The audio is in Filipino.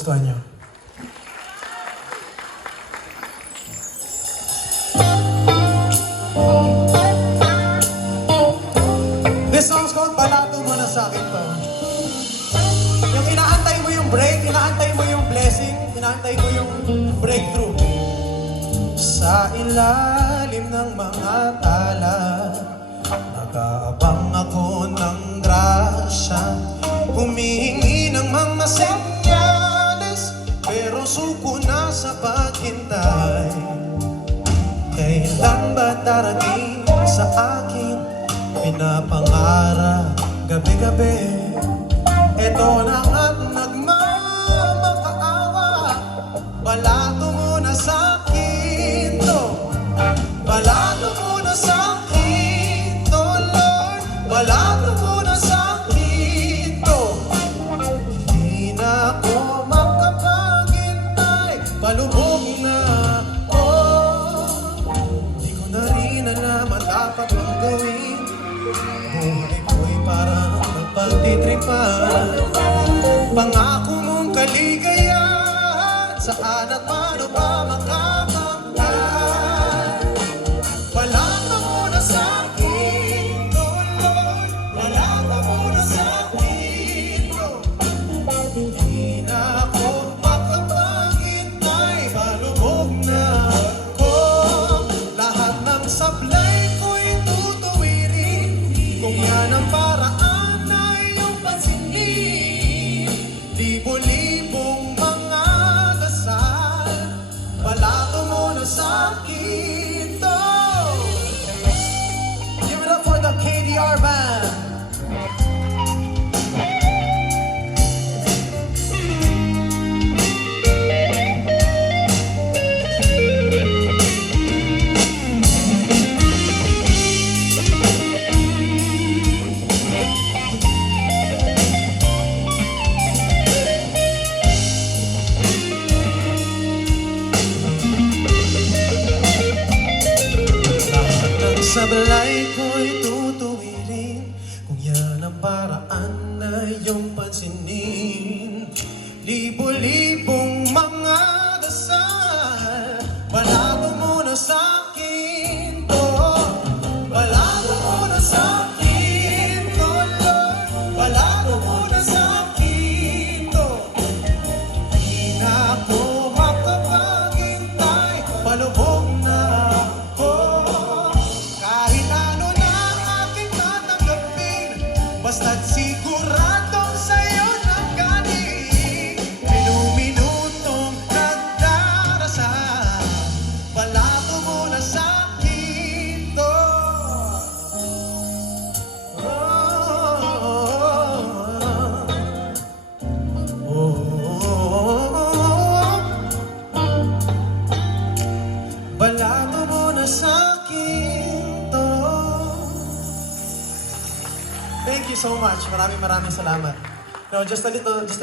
gusto nyo. This song's called Balato Mo Na Sa'kin To. Yung inaantay mo yung break, inaantay mo yung blessing, inaantay mo yung breakthrough. Sa ilalim ng mga tala, nag-aabang ako ng grasya, humihingi ng mga senyales, pero suko na sa paghintay. Kailan ba darating sa akin pinapangarap gabi-gabi? Eto na nga't nagmamakaawa, balato mo na sa'kin to. Balato mo na sa'kin to, Lord. Balato mo na sa'kin to. Di na ako makapaghintay, palubog na ako. Di ko na rin alam ang dapat kong gawin. Buhay ko'y parang nagpagtitripan. Pangako mong kaligayahan, saan at paano ba makakangkat? Balato mo na sa'kin to, Lord. Balato mo na sa'kin to. Di na ako makapaghintay, palubog na ako. Lahat ng sablay ko'y tutuwirin, kung yan ang paraan na iyong pansinin. Libo-libong mga dasal, balato mo na sa'kin to. Give it up for the KDR Band. Sablay ko'y tutuwirin, kung yan ang paraan na iyong pansinin. Libo-libong mga dasal, balato mo na sa'kin to. Balato mo na sa'kin to, Lord. Balato mo na sa'kin to. Di na ako makapaghintay, palubog na ako. Basta't siguradong sa'yo ng galing, minuminutong nagdarasal, balato mo na sa'kin to. Balato mo na sa'kin to. Thank you so much. Maraming salamat. No, just a little, just